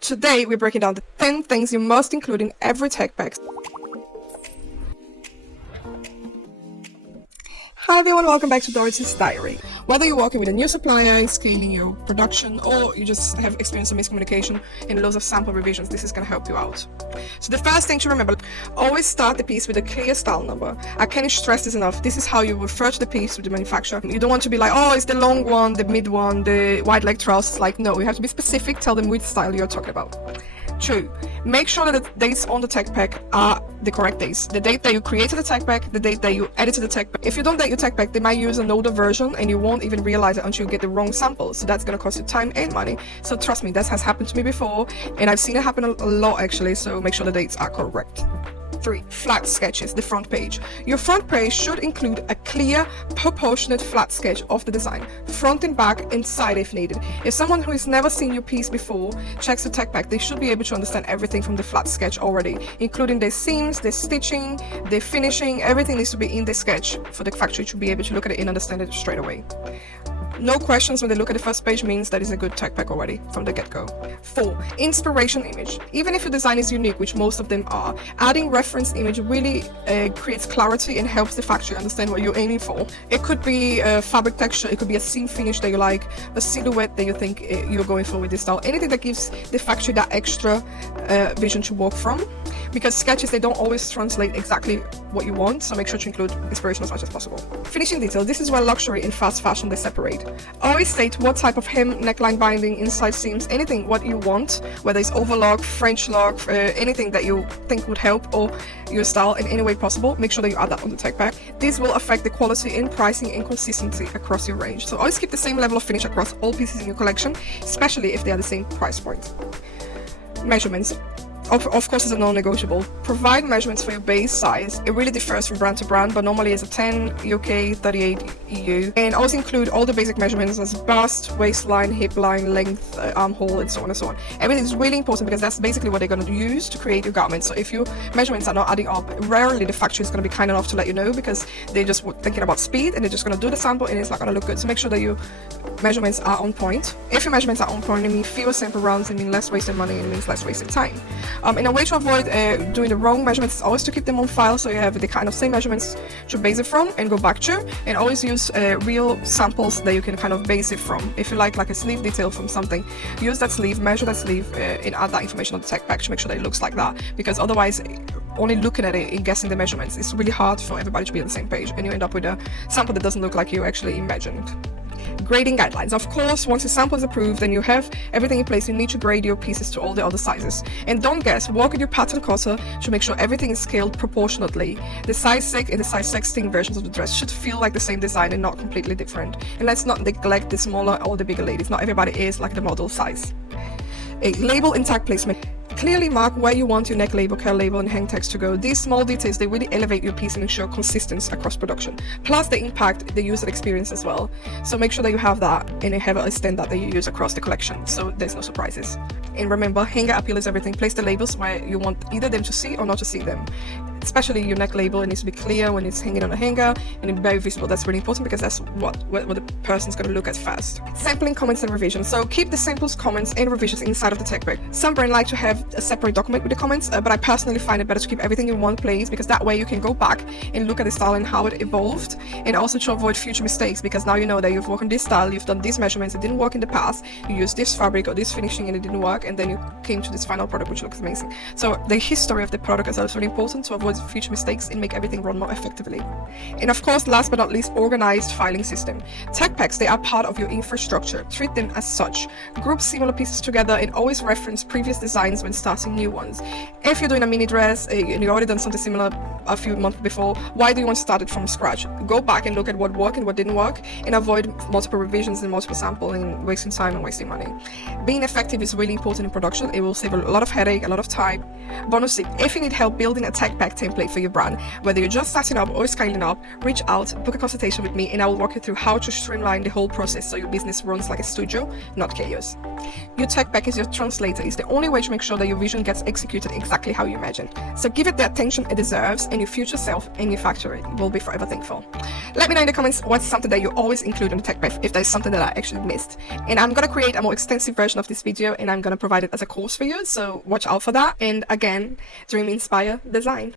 Today, we're breaking down the 10 things you must include in every tech pack. Hi everyone, welcome back to Doroty's Diary. Whether you're working with a new supplier, scaling your production, or you just have experienced some miscommunication and loads of sample revisions, this is going to help you out. So the first thing to remember, always start the piece with a clear style number. I can't stress this enough. This is how you refer to the piece with the manufacturer. You don't want to be like, oh, it's the long one, the mid one, the wide leg trousers. Like, no, you have to be specific, tell them which style you're talking about. 2. Make sure that the dates on the tech pack are the correct dates. The date that you created the tech pack, the date that you edited the tech pack. If you don't date your tech pack, they might use an older version and you won't even realize it until you get the wrong sample. So that's going to cost you time and money. So trust me, that has happened to me before and I've seen it happen a lot actually. So make sure the dates are correct. 3. Flat sketches, the front page. Your front page should include a clear, proportionate flat sketch of the design, front and back and side if needed. If someone who has never seen your piece before checks the tech pack, they should be able to understand everything from the flat sketch already, including the seams, the stitching, the finishing. Everything needs to be in the sketch for the factory to be able to look at it and understand it straight away. No questions when they look at the first page means that is a good tech pack already from the get-go. 4. Inspiration image. Even if your design is unique, which most of them are, adding reference image really creates clarity and helps the factory understand what you're aiming for. It could be a fabric texture, it could be a seam finish that you like, a silhouette that you think you're going for with this style. Anything that gives the factory that extra vision to work from. Because sketches, they don't always translate exactly what you want, so make sure to include inspiration as much as possible. Finishing details. This is where luxury and fast fashion, they separate. Always state what type of hem, neckline binding, inside seams, anything what you want, whether it's overlock, French lock, anything that you think would help or your style in any way possible. Make sure that you add that on the tech pack. This will affect the quality and pricing and consistency across your range. So always keep the same level of finish across all pieces in your collection, especially if they are the same price point. Measurements. Of course, it's a non-negotiable. Provide measurements for your base size. It really differs from brand to brand, but normally it's a 10 UK, 38 EU. And also include all the basic measurements as bust, waistline, hip line, length, armhole, and so on and so on. Everything is really important because that's basically what they're going to use to create your garment. So if your measurements are not adding up, rarely the factory is going to be kind enough to let you know because they're just thinking about speed and they're just going to do the sample and it's not going to look good. So make sure that your measurements are on point. If your measurements are on point, it means fewer sample rounds, it means less wasted money, and it means less wasted time. And a way to avoid doing the wrong measurements is always to keep them on file so you have the kind of same measurements to base it from and go back to, and always use real samples that you can kind of base it from. If you like a sleeve detail from something, use that sleeve, measure that sleeve, and add that information on the tech pack to make sure that it looks like that, because otherwise only looking at it and guessing the measurements, it's really hard for everybody to be on the same page and you end up with a sample that doesn't look like you actually imagined. Grading guidelines. Of course, once your sample is approved and you have everything in place, you need to grade your pieces to all the other sizes. And don't guess, work with your pattern cutter to make sure everything is scaled proportionately. The size 6 and the size 16 versions of the dress should feel like the same design and not completely different. And let's not neglect the smaller or the bigger ladies. Not everybody is like the model size. A label and tag placement. Clearly mark where you want your neck label, curl label, and hang tags to go. These small details, they really elevate your piece and ensure consistency across production. Plus, they impact the user experience as well. So make sure that you have that and you have a standard that you use across the collection, so there's no surprises. And remember, hanger appeal is everything. Place the labels where you want either them to see or not to see them. Especially your neck label, it needs to be clear when it's hanging on a hanger and very visible. That's really important because that's what the person's going to look at first. Sampling, comments, and revisions. So keep the samples, comments, and revisions inside of the tech pack. Some brands like to have a separate document with the comments, but I personally find it better to keep everything in one place because that way you can go back and look at the style and how it evolved, and also to avoid future mistakes because now you know that you've worked on this style, you've done these measurements, it didn't work in the past, you used this fabric or this finishing and it didn't work, and then you came to this final product which looks amazing. So the history of the product is also really important to avoid future mistakes and make everything run more effectively. And of course, last but not least, organized filing system. Tech packs, they are part of your infrastructure. Treat them as such. Group similar pieces together and always reference previous designs when starting new ones. If you're doing a mini dress and you've already done something similar a few months before, why do you want to start it from scratch? Go back and look at what worked and what didn't work and avoid multiple revisions and multiple sampling, wasting time and wasting money. Being effective is really important in production. It will save a lot of headache, a lot of time. Bonus tip, if you need help building a tech pack template for your brand, whether you're just starting up or scaling up, reach out, book a consultation with me, and I will walk you through how to streamline the whole process so your business runs like a studio, not chaos. Your tech pack is your translator. It's the only way to make sure that your vision gets executed exactly how you imagined. So give it the attention it deserves, and your future self and your factory will be forever thankful. Let me know in the comments what's something that you always include in the tech brief, if there's something that I actually missed. And I'm going to create a more extensive version of this video, and I'm going to provide it as a course for you, so watch out for that. And again, dream, inspire, design.